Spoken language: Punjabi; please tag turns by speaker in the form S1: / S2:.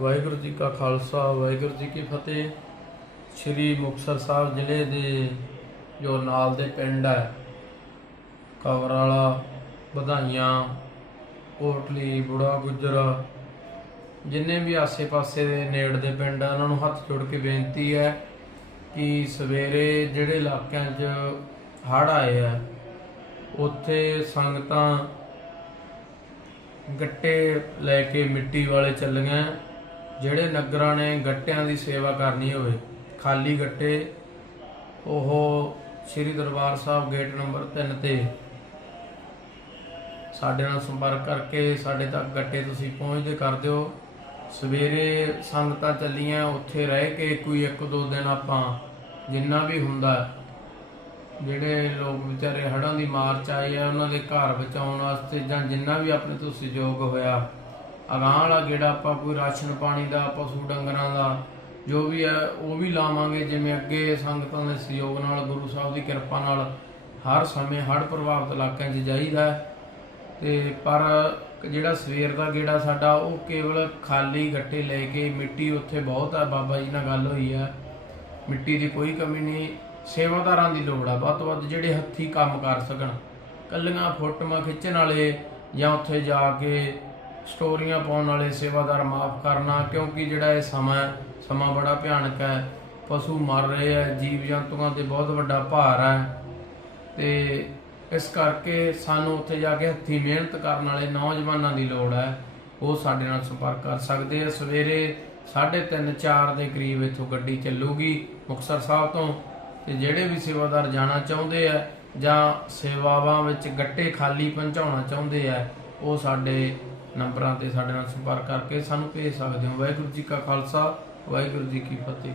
S1: ਵਾਹਿਗੁਰੂ ਜੀ ਕਾ ਖਾਲਸਾ, ਵਾਹਿਗੁਰੂ ਜੀ ਕੀ ਫਤਿਹ। ਸ੍ਰੀ ਮੁਕਤਸਰ ਸਾਹਿਬ ਜ਼ਿਲ੍ਹੇ ਦੇ ਜੋ ਨਾਲ ਦੇ ਪਿੰਡ ਹੈ ਕਵਰ ਵਧਾਈਆਂ, ਕੋਟਲੀ, ਬੁੜਾ ਗੁੱਜਰ, ਜਿੰਨੇ ਵੀ ਆਸੇ-ਪਾਸੇ ਦੇ ਨੇੜ ਦੇ ਪਿੰਡ ਆ, ਉਹਨਾਂ ਨੂੰ ਹੱਥ ਜੋੜ ਕੇ ਬੇਨਤੀ ਹੈ ਕਿ ਸਵੇਰੇ ਜਿਹੜੇ ਇਲਾਕਿਆਂ 'ਚ ਹੜ੍ਹ ਆਏ ਆ, ਉੱਥੇ ਸੰਗਤਾਂ ਗੱਟੇ ਲੈ ਕੇ ਮਿੱਟੀ ਵਾਲੇ ਚੱਲੀਆਂ। ਜਿਹੜੇ ਨਗਰਾਂ ਨੇ ਗੱਟਿਆਂ ਦੀ ਸੇਵਾ ਕਰਨੀ ਹੋਵੇ, ਖਾਲੀ ਗੱਟੇ, ਉਹ ਸ੍ਰੀ ਦਰਬਾਰ ਸਾਹਿਬ ਗੇਟ ਨੰਬਰ 3 ਤੇ ਸਾਡੇ ਨਾਲ ਸੰਪਰਕ ਕਰਕੇ ਸਾਡੇ ਤੱਕ ਗੱਟੇ ਤੁਸੀਂ ਪਹੁੰਚਦੇ ਕਰ ਦਿਓ। ਸਵੇਰੇ ਸੰਗਤਾਂ ਚੱਲੀਆਂ, ਉੱਥੇ ਰਹਿ ਕੇ ਕੋਈ ਇੱਕ ਦੋ ਦਿਨ ਆਪਾਂ ਜਿੰਨਾ ਵੀ ਹੁੰਦਾ, ਜਿਹੜੇ ਲੋਕ ਵਿਚਾਰੇ ਹੜ੍ਹਾਂ ਦੀ ਮਾਰ ਚ ਆਏ ਆ, ਉਹਨਾਂ ਦੇ ਘਰ ਬਚਾਉਣ ਵਾਸਤੇ ਜਾਂ ਜਿੰਨਾ ਵੀ ਆਪਣੇ ਤੋਂ ਸਹਿਯੋਗ ਹੋਇਆ ਅਗਾਂਹ ਵਾਲਾ ਜਿਹੜਾ ਆਪਾਂ ਕੋਈ ਰਾਸ਼ਨ ਪਾਣੀ ਦਾ, ਪਸ਼ੂ ਡੰਗਰਾਂ ਦਾ, ਜੋ ਵੀ ਹੈ, ਉਹ ਵੀ ਲਾਵਾਂਗੇ, ਜਿਵੇਂ ਅੱਗੇ ਸੰਗਤਾਂ ਦੇ ਸਹਿਯੋਗ ਨਾਲ, ਗੁਰੂ ਸਾਹਿਬ ਦੀ ਕਿਰਪਾ ਨਾਲ ਹਰ ਸਮੇਂ ਹੜ੍ਹ ਪ੍ਰਭਾਵਿਤ ਇਲਾਕਿਆਂ 'ਚ ਜਾਈਦਾ ਹੈ। ਤੇ ਪਰ ਜਿਹੜਾ ਸਵੇਰ ਦਾ ਗੇੜਾ ਸਾਡਾ, ਉਹ ਕੇਵਲ ਖਾਲੀ ਗੱਟੇ ਲੈ ਕੇ, ਮਿੱਟੀ ਉੱਥੇ ਬਹੁਤ ਹੈ, ਬਾਬਾ ਜੀ ਨਾਲ ਗੱਲ ਹੋਈ ਹੈ ਮਿੱਟੀ ਦੀ ਕੋਈ ਕਮੀ ਨਹੀਂ, ਸੇਵਾਦਾਰਾਂ ਦੀ ਲੋੜ ਆ, ਵੱਧ ਤੋਂ ਵੱਧ ਜਿਹੜੇ ਹੱਥੀ ਕੰਮ ਕਰ ਸਕਣ ਕੱਲੀਆਂ ਫੋਟੋਆਂ ਖਿੱਚਣ ਵਾਲੇ ਜਾਂ ਉੱਥੇ ਜਾ ਕੇ ਸਟੋਰੀਆਂ ਪਾਉਣ ਵਾਲੇ ਸੇਵਾਦਾਰ ਮਾਫ ਕਰਨਾ ਕਿਉਂਕਿ ਜਿਹੜਾ ਇਹ ਸਮਾਂ ਹੈ, ਸਮਾਂ ਬੜਾ ਭਿਆਨਕ ਹੈ। ਪਸ਼ੂ ਮਰ ਰਹੇ ਹੈ ਜੀਵ ਜੰਤੂਆਂ ਤੇ ਬਹੁਤ ਵੱਡਾ ਭਾਰ ਹੈ। ਤੇ ਇਸ ਕਰਕੇ ਸਾਨੂੰ ਉੱਥੇ ਜਾ ਕੇ ਹੱਥੀਂ ਮਿਹਨਤ ਕਰਨ ਵਾਲੇ ਨੌਜਵਾਨਾਂ ਦੀ ਲੋੜ ਹੈ। ਉਹ ਸਾਡੇ ਨਾਲ ਸੰਪਰਕ ਕਰ ਸਕਦੇ ਆ ਸਵੇਰੇ 3:30 4 ਦੇ ਕਰੀਬ ਇੱਥੋਂ ਗੱਡੀ ਚੱਲੂਗੀ ਮੁਕਤਸਰ ਸਾਹਿਬ ਤੋਂ। ਤੇ ਜਿਹੜੇ ਵੀ ਸੇਵਾਦਾਰ ਜਾਣਾ ਚਾਹੁੰਦੇ ਆ ਜਾਂ ਸੇਵਾਵਾਂ ਵਿੱਚ ਗੱਟੇ ਖਾਲੀ ਪਹੁੰਚਾਉਣਾ ਚਾਹੁੰਦੇ ਆ ਉਹ ਸਾਡੇ ਨੰਬਰਾਂ ਤੇ ਸਾਡੇ ਨਾਲ ਸੰਪਰਕ ਕਰਕੇ ਸਾਨੂੰ ਭੇਜ ਸਕਦੇ ਹੋ। ਵਾਹਿਗੁਰੂ ਜੀ ਕਾ ਖਾਲਸਾ, ਵਾਹਿਗੁਰੂ ਜੀ ਕੀ ਫਤਿਹ।